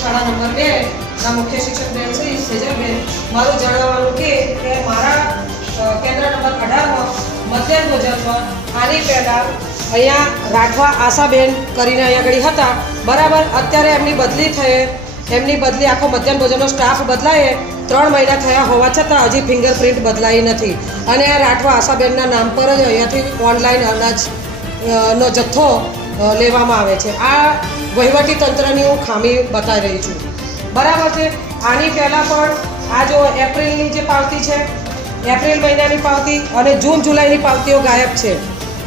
શાળા નંબર બે, ના મુખ્ય શિક્ષક બેન શ્રી સેજલબેન મારું જણાવવાનું કે મારા કેન્દ્ર નંબર અઢારમાં મધ્યાહન ભોજનમાં આની પહેલાં અહીંયા રાઠવા આશાબેન કરીને અહીંયા આગળ હતા. બરાબર, અત્યારે એમની બદલી થઈ એમની બદલી આખો મધ્યાહન ભોજનનો સ્ટાફ બદલાય. ત્રણ મહિના થયા હોવા છતાં હજી ફિંગરપ્રિન્ટ બદલાઈ નથી. અને આ રાઠવા આશાબેનના નામ પર જ અહીંયાથી ઓનલાઈન અનાજ નો જથ્થો લેવામાં આવે છે. આ વહીવટી તંત્રની હું ખામી બતાવી રહી છું. બરાબર છે? આની પહેલાં પણ આ જો એપ્રિલની જે પાવતી છે, એપ્રિલ મહિનાની પાવતી અને જૂન જુલાઈની પાવતીઓ ગાયબ છે.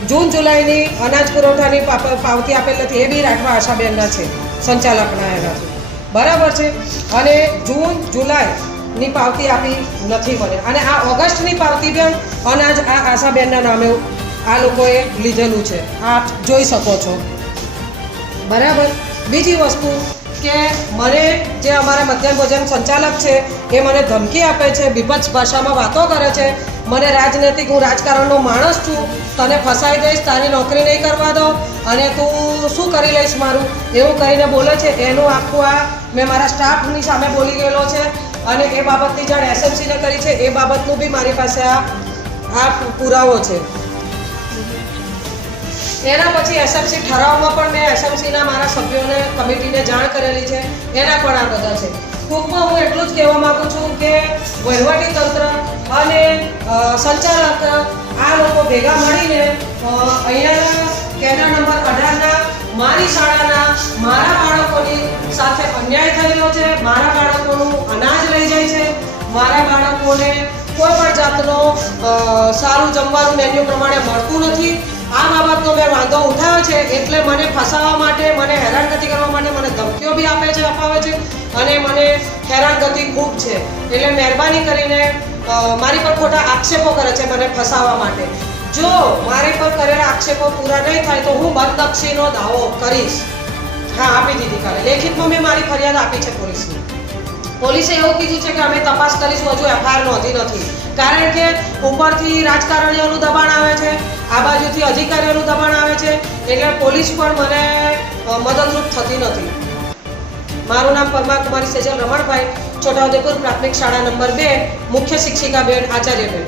જૂન જુલાઈની અનાજ પુરવઠાની પાવતી આપેલ નથી. એ બી રાઠવા આશાબેનના છે, સંચાલકના એના બરાબર છે? અને જૂન જુલાઈની પાવતી આપી નથી મને. અને આ ઓગસ્ટની પાવતી પણ અનાજ આ આશાબેનના નામે આ લોકોએ લીધેલું છે. આપ જોઈ શકો છો. બરાબર? બીજી વસ્તુ કે મને જે અમારા મધ્યાહન ભોજન સંચાલક છે, એ મને ધમકી આપે છે, બીભત્સ ભાષામાં વાતો કરે છે. મને રાજનૈતિક, હું રાજકારણનો માણસ છું. તને ફસાઈ દઈશ, તારી નોકરી નહીં કરવા દો અને તું શું કરી લઈશ મારું? એવું કહીને બોલે છે. એનું આખું આ મેં મારા સ્ટાફની સામે બોલી ગયેલો છે. અને એ બાબતની જાણ એસએમસીને કરી છે. એ બાબતનું બી મારી પાસે આ આ પુરાવો છે. એના પછી એસએમસી ઠરાવમાં પણ મેં એસએમસીના મારા સભ્યોને, કમિટીને જાણ કરેલી છે. એના પણ આ બધા છે. ટૂંકમાં હું એટલું જ કહેવા માગું છું કે વહીવટી તંત્ર અને સંચાલક આ લોકો ભેગા મળીને અહીંયાના કેન્દ્ર નંબર અઢારના, મારી શાળાના, મારા બાળકોની સાથે અન્યાય થયેલો છે. મારા બાળકોનું અનાજ લઈ જાય છે. મારા બાળકોને કોઈ પણ જાતનો સારું જમવાનું મેન્યુ પ્રમાણે મળતું નથી. આ બાબતનો મેં વાંધો ઉઠાવ્યો છે, એટલે મને ફસાવવા માટે, મને હેરાનગતિ કરવા માટે મને ધમકીઓ બી આપે છે, અપાવે છે, અને મને હેરાનગતિ ખૂબ છે. એટલે મહેરબાની કરીને મારી પર ખોટા આક્ષેપો કરે છે મને ફસાવવા માટે. જો મારી પર કરેલા આક્ષેપો પૂરા નહીં થાય, તો હું બદનક્ષીનો દાવો કરીશ. હા, આપી દીધી કાલે. લેખિતમાં મેં મારી ફરિયાદ આપી છે પોલીસને. પોલીસે એવું કીધું છે કે અમે તપાસ કરીશું, હજુ એફઆઈઆર નોંધી નથી. કારણ કે ઉપરથી રાજકારણીઓનું દબાણ આવે છે, આ બાજુથી અધિકારીઓનું દબાણ આવે છે, એટલે પોલીસ પણ મને મદદરૂપ થતી નથી. મારું નામ પરમા કુમારી સેજલ રમણભાઈ, છોટાઉદેપુર પ્રાથમિક શાળા નંબર બે, મુખ્ય શિક્ષિકા બેન આચાર્ય બેન.